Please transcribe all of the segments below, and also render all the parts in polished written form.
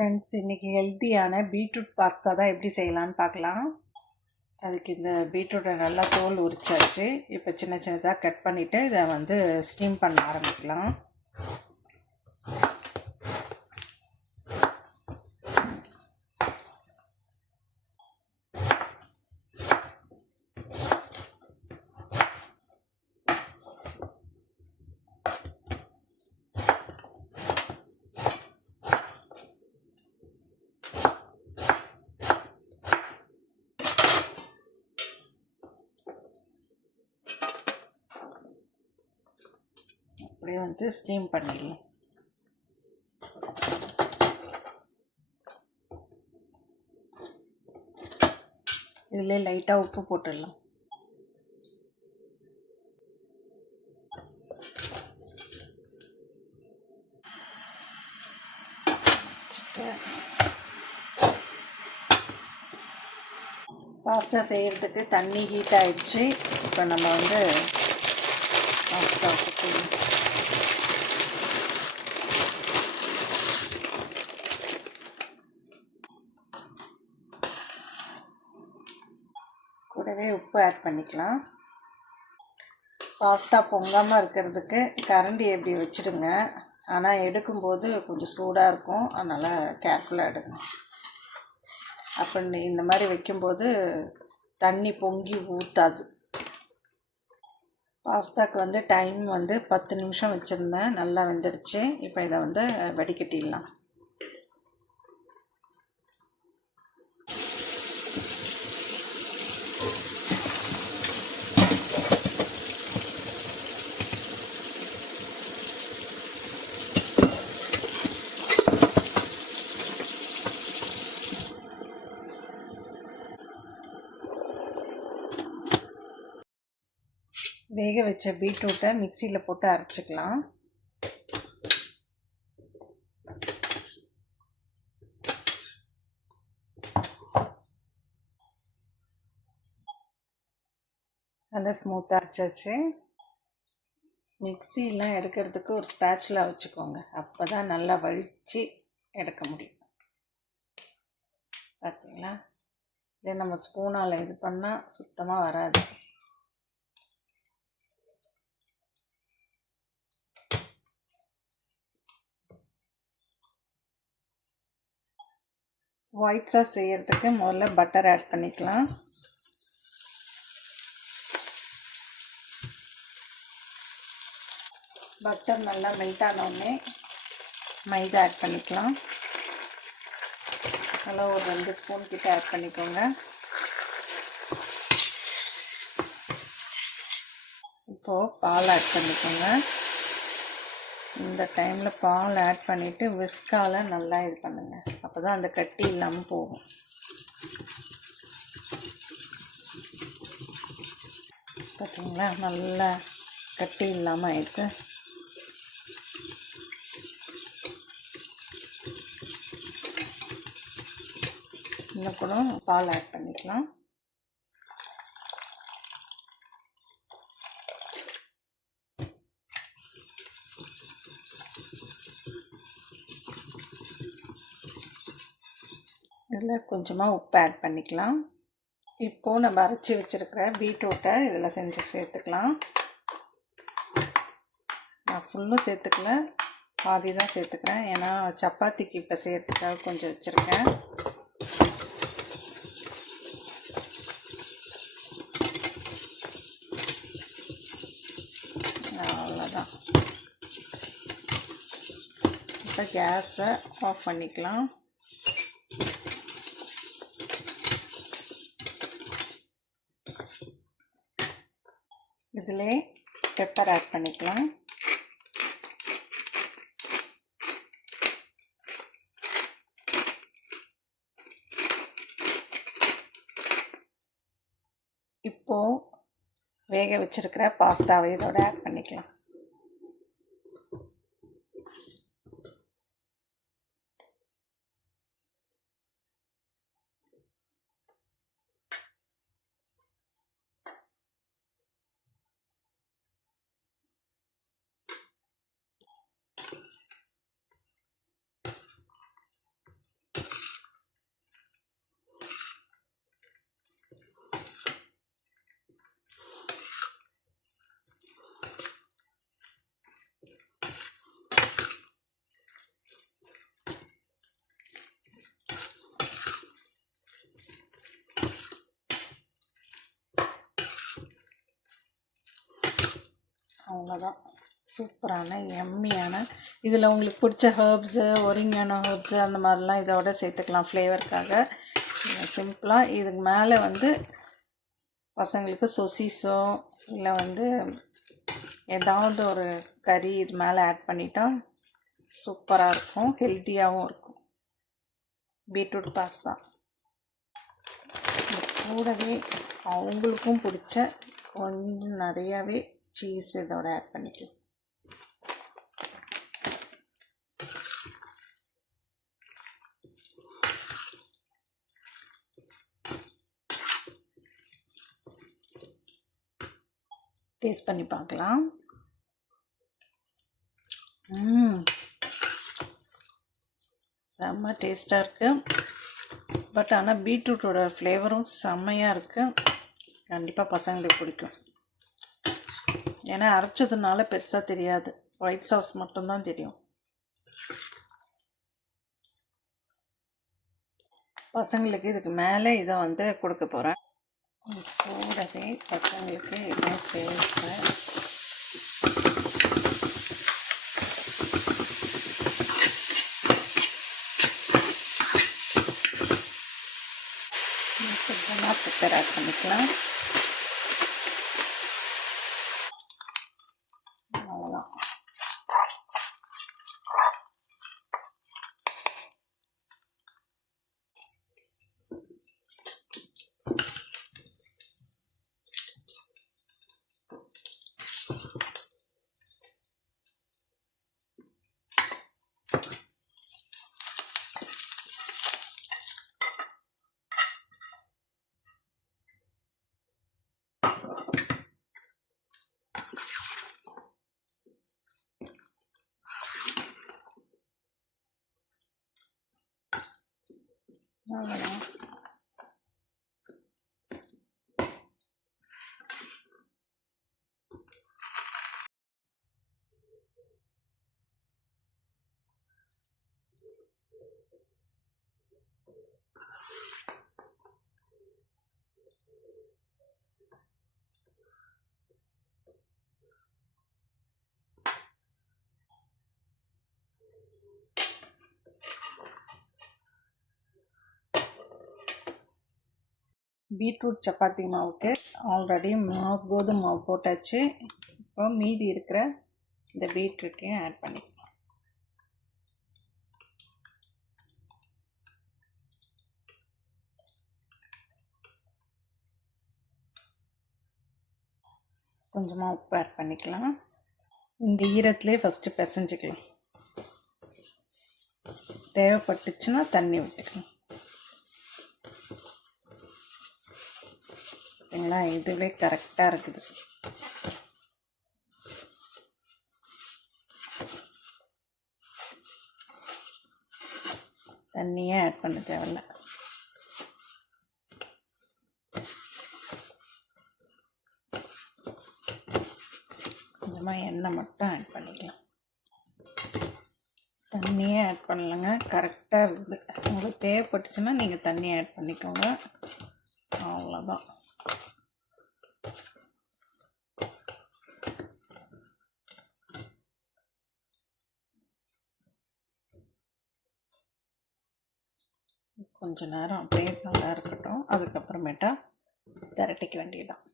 Friends, இன்றைக்கி ஹெல்த்தியான beetroot pasta தான் எப்படி செய்யலான்னு பார்க்கலாம். அதுக்கு இந்த பீட்ரூட்டை நல்லா தோல் உரிச்சாச்சு. இப்போ சின்ன சின்னதாக கட் பண்ணிவிட்டு இதை ஸ்டீம் பண்ண ஆரம்பிக்கலாம். அப்படியே ஸ்டீம் பண்ணிடலாம். இதில் லைட்டாக உப்பு போட்டுடலாம். பாஸ்தா செய்கிறதுக்கு தண்ணி ஹீட் ஆகிடுச்சு. இப்போ நம்ம பாஸ்தா கூடவே உப்பு ஆட் பண்ணிக்கலாம். பாஸ்தா பொங்காமல் இருக்கிறதுக்கு கரண்டி எப்படி வச்சுடுங்க. ஆனால் எடுக்கும்போது கொஞ்சம் சூடாக இருக்கும், அதனால் கேர்ஃபுல்லாக எடுங்க. அப்போ இந்த மாதிரி வைக்கும்போது தண்ணி பொங்கி ஊற்றாது. பாஸ்தாக்கு டைம் 10 நிமிஷம் வச்சுருந்தேன். நல்லா வெந்துடுச்சு. இப்போ இதை வடிகட்டிடலாம். வேக வச்ச பீட்ரூட்டை மிக்சியில் போட்டு அரைச்சிக்கலாம். நல்லா ஸ்மூத்தாக அரைச்சாச்சு. மிக்சிலாம் எடுக்கிறதுக்கு ஒரு ஸ்பேட்சுலா வச்சுக்கோங்க. அப்போ தான் நல்லா வழித்து எடுக்க முடியும். பார்த்தீங்களா? இதே நம்ம ஸ்பூனால் இது பண்ணால் சுத்தமாக வராது. ஒயிட் சாஸ் செய்கிறதுக்கு முதல்ல பட்டர் ஆட் பண்ணிக்கலாம். பட்டர் நல்லா மெல்ட் ஆனோடனே மைதா ஆட் பண்ணிக்கலாம். நல்லா ஒரு 2 ஸ்பூன் கிட்ட ஆட் பண்ணிக்கோங்க. இப்போது பால் ஆட் பண்ணிக்கோங்க. இந்த டைமில் பால் ஆட் பண்ணிவிட்டு விஸ்கால் நல்லா இது பண்ணுங்கள். அப்போ தான் அந்த கட்டி இல்லாமல் போகும். பார்த்தீங்களா? நல்லா கட்டி இல்லாமல் ஆயிடுது. இன்னும் கூட பால் ஆட் பண்ணிக்கலாம். இதில் கொஞ்சமாக உப்பு ஆட் பண்ணிக்கலாம். இப்போது நம்ம அரைச்சி வச்சுருக்கிற பீட்ரூட்டை இதில் சேர்த்துக்கலாம். நான் ஃபுல்லும் சேர்த்துக்கல, பாதி தான் சேர்த்துக்கிறேன். ஏன்னா சப்பாத்திக்கு இப்போ சேர்த்துக்காக கொஞ்சம் வச்சுருக்கேன். அவ்வளோதான். இப்போ கேஸை ஆஃப் பண்ணிக்கலாம். இதிலே பெப்பர் ஆட் பண்ணிக்கலாம். இப்போது வேக வச்சுருக்கிற பாஸ்தாவை இதோட ஆட் பண்ணிக்கலாம். அவ்வளோதான். சூப்பரான எம்மியான இதில் உங்களுக்கு பிடிச்ச ஹர்ப்ஸு ஒரிங்கான ஹர்ப்ஸு அந்த மாதிரிலாம் இதோட சேர்த்துக்கலாம் ஃப்ளேவருக்காக. சிம்பிளாக இதுக்கு மேலே பசங்களுக்கு சொசிஸோ இல்லை ஏதாவது ஒரு கறி இது மேலே ஆட் பண்ணிட்டா சூப்பராக இருக்கும், ஹெல்த்தியாகவும் இருக்கும். பீட்ரூட் பாஸ்தா கூடவே அவங்களுக்கும் பிடிச்ச கொஞ்சம் நிறையாவே சீஸ் இதோட ஆட் பண்ணிக்கலாம். டேஸ்ட் பண்ணி பார்க்கலாம். செம்ம டேஸ்ட்டாக இருக்குது. பட் ஆனால் பீட்ரூட்டோட ஃப்ளேவரும் செம்மையாக இருக்குது. கண்டிப்பாக பசங்களுக்கு பிடிக்கும். ஏன்னா அரைச்சதுனால பெருசாக தெரியாது, ஒயிட் சாஸ் மட்டும்தான் தெரியும். பசங்களுக்கு இதுக்கு மேலே இதை கொடுக்க போகிறேன். கூடவே பசங்களுக்கு இதை சேர்ப்பேன். கொஞ்சமாக பெப்பர் ஆட் பண்ணிக்கலாம். அவ்வளோதான். அவ்வளோதான். பீட்ரூட் சப்பாத்தி மாவுக்கு ஆல்ரெடி கோதுமை மாவு போட்டாச்சு. இப்போ மீதி இருக்கிற இந்த பீட்ரூட்டையும் ஆட் பண்ணிக்கலாம். கொஞ்சமாக உப்பு ஆட் பண்ணிக்கலாம். இந்த ஈரத்துலேயே ஃபஸ்ட்டு பிசைஞ்சிக்கலாம். தேவைப்பட்டுச்சுன்னா தண்ணி விட்டுக்கலாம். பார்த்தீங்களா, இதுவே கரெக்டாக இருக்குது. தண்ணியே ஆட் பண்ண தேவையில்ல. கொஞ்சமாக எண்ணெய் மட்டும் ஆட் பண்ணிக்கலாம். தண்ணியே ஆட் பண்ணலைங்க, கரெக்டாக இருக்குது. உங்களுக்கு தேவைப்பட்டுச்சுன்னா நீங்கள் தண்ணி ஆட் பண்ணிக்கோங்க. அவ்வளோதான். கொஞ்ச நேரம் அப்படியே நல்லா இருக்கட்டும். அதுக்கப்புறமேட்டா திரட்டிக்க வேண்டியதுதான்.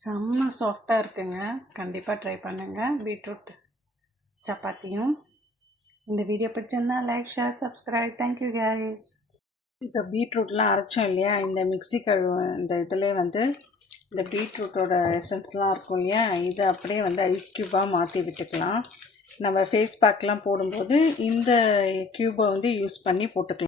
செம்ம சாஃப்டாக இருக்குங்க. கண்டிப்பாக ட்ரை பண்ணுங்கள் பீட்ரூட் சப்பாத்தியும். இந்த வீடியோ பிடிச்சிருந்தா like, share, subscribe. Thank you guys. இப்போ பீட்ரூட்லாம் அரைச்சோம் இல்லையா, இந்த மிக்ஸி கழுவு இந்த இதிலே வந்து இந்த பீட்ரூட்டோட எசன்ஸ்லாம் இருக்கும் இல்லையா, இதை அப்படியே வந்து ஐஸ் க்யூபாக மாற்றி விட்டுக்கலாம். நம்ம ஃபேஸ் பேக்லாம் போடும்போது இந்த க்யூபை வந்து யூஸ் பண்ணி போட்டுக்கலாம்.